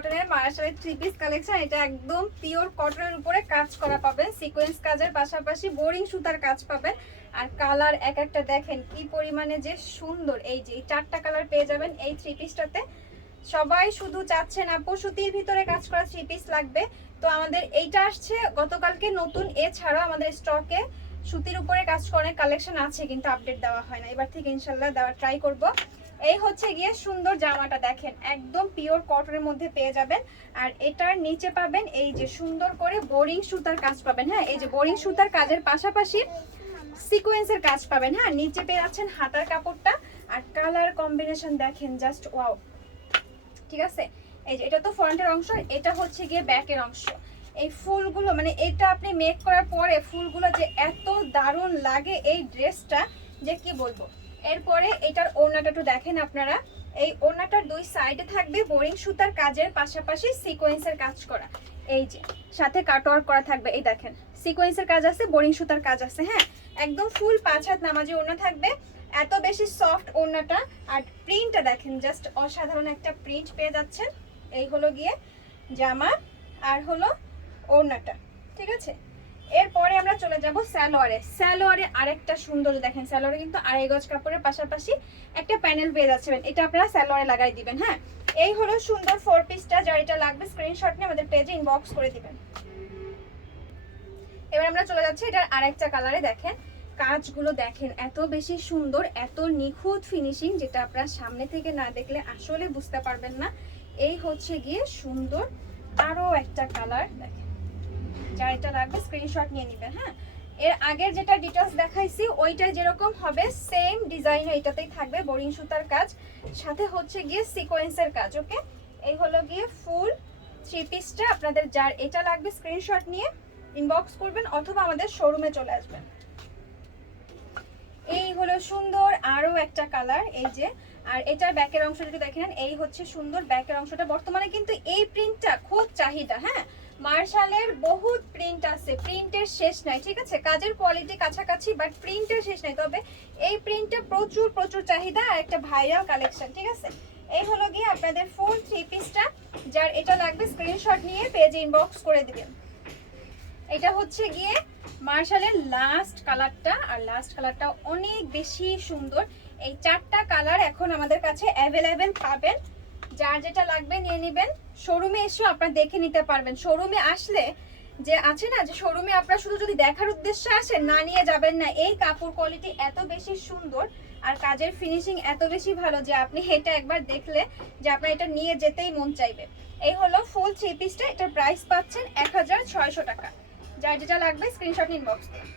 কটনের মার্শালের three piece collection. এটা একদম পিওর কটনের উপরে কাজ করা পাবেন, সিকোয়েন্স কাজের পাশাপাশি বোরিং সুতার কাজ পাবেন। আর কালার এক একটা দেখেন কি পরিমাণে যে সুন্দর। এই যে 4টা কালার পেয়ে যাবেন এই থ্রি পিসটাতে। সবাই শুধু চাচ্ছেন আপু সুতির ভিতরে কাজ করা থ্রি পিস লাগবে, তো আমাদের এইটা আসছে গতকালকে নতুন। এছাড়াও আমাদের স্টকে সুতির উপরে কাজ করা কালেকশন আছে, কিন্তু আপডেট দেওয়া হয় না। এবার থেকে ইনশাল্লাহ দেওয়ার ট্রাই করব। এই হচ্ছে গিয়ে সুন্দর জামাটা দেখেন, একদম পিওর কটনের মধ্যে পেয়ে যাবেন। আর এটার নিচে পাবেন এই যে সুন্দর করে বোরিং সুতার কাজ পাবেন। হ্যাঁ, এই যে বোরিং সুতার কাজের পাশাপাশি সিকোয়েন্সের কাজ পাবেন। হ্যাঁ, নিচে পেয়ে যাচ্ছেন হাতার কাপড়টা। আর কালার কম্বিনেশন দেখেন জাস্ট ওয়াও, ঠিক আছে। এই যে এটা তো ফ্রন্টের অংশ, এটা হচ্ছে গিয়ে ব্যাকের অংশ। এই ফুলগুলো মানে এটা আপনি মেক করার পরে ফুলগুলো যে এত দারুণ লাগে এই ড্রেসটা, যে কি বলবো। এরপরে এটার ওড়নাটা একটু দেখেন আপনারা। এই ওড়নাটার দুই সাইডে থাকবে বোরিং সুতার কাজের পাশাপাশি সিকোয়েন্সের কাজ করা। এই যে সাথে কাটওয়ার্ক করা থাকবে, এই দেখেন সিকোয়েন্সের কাজ আছে, বোরিং সুতার কাজ আছে। হ্যাঁ, একদম ফুল 5 হাত নামাজি ওড়না থাকবে। এত বেশি সফট ওড়নাটা। আর প্রিন্টটা দেখেন জাস্ট অসাধারণ একটা প্রিন্ট পেয়ে যাচ্ছেন। এই হলো গিয়ে জামা আর হলো ওড়নাটা, ঠিক আছে। এরপরে আমরা চলে যাব সালোয়ারে। সালোয়ারে আরেকটা সুন্দর দেখেন, সালোয়ারে কিন্তু 2.5 গজ কাপড়ের পাশাপাশি একটা প্যানেল পেয়ে যাচ্ছেন, এটা আপনারা সালোয়ারে লাগাই দিবেন। হ্যাঁ, এই হলো সুন্দর 4 পিসটা। যার এটা লাগবে স্ক্রিনশট নিয়ে আমাদের পেজে ইনবক্স করে দিবেন। এবার আমরা চলে যাচ্ছি এটার আরেকটা কালারে। দেখেন কাজগুলো দেখেন এত বেশি সুন্দর, এত নিখুঁত ফিনিশিং, যেটা আপনারা সামনে থেকে না দেখলে আসলে বুঝতে পারবেন না। এই হচ্ছে গিয়ে সুন্দর আরো একটা কালার দেখেন, যার এটা লাগবে স্ক্রিনশট নিয়ে নেবেন। হ্যাঁ, এর আগের যেটা ডিটেইলস দেখাইছি ওইটা যেরকম হবে সেম ডিজাইনে এটাতেই থাকবে বোরিং সুতার কাজ, সাথে হচ্ছে গিয়ে সিকোয়েন্সের কাজ। ওকে, এই হলো গিয়ে ফুল থ্রি পিসটা। আপনাদের যার এটা লাগবে স্ক্রিনশট নিয়ে ইনবক্স করবেন অথবা আমাদের শোরুমে চলে আসবেন। এই হলো সুন্দর আরো একটা কালার, এই যে। আর এটার ব্যাকের অংশটা যদি দেখেন, এই হচ্ছে সুন্দর ব্যাকের অংশটা। বর্তমানে কিন্তু এই প্রিন্টটা খুব চাহিদা। হ্যাঁ, মার্শালের বহুত প্রিন্ট আছে, প্রিন্টের শেষ নাই, ঠিক আছে। কাজের কোয়ালিটি কাছাকাছি, বাট প্রিন্টের শেষ নাই। তবে এই প্রিন্টটা প্রচুর প্রচুর চাহিদা আর একটা ভাইরাল কালেকশন, ঠিক আছে। এই হলো গিয়ে আপনাদের ফুল থ্রি পিসটা। যার এটা লাগবে স্ক্রিনশট নিয়ে পেজে ইনবক্স করে দিবেন। এটা হচ্ছে গিয়ে মার্শালের লাস্ট কালারটা, আর লাস্ট কালারটা অনেক বেশি সুন্দর। এই 4টা কালার এখন আমাদের কাছে অ্যাভেলেবেল পাবেন। যার যেটা লাগবে নিয়ে নেবেন। শোরুমে এসেও আপনারা দেখে নিতে পারবেন। শোরুমে আসলে যে আছে না, যে শোরুমে আপনারা শুধু যদি দেখার উদ্দেশ্যে আসেন, না নিয়ে যাবেন না। এই কাপড় কোয়ালিটি এত বেশি সুন্দর আর কাজের ফিনিশিং এত বেশি ভালো যে আপনি এটা একবার দেখলে যে আপনার এটা নিয়ে যেতেই মন চাইবে। এই হলো ফুল থ্রি পিসটা। এটার প্রাইস পাচ্ছেন 1600 টাকা। যার যেটা লাগবে স্ক্রিনশট ইনবক্স করুন।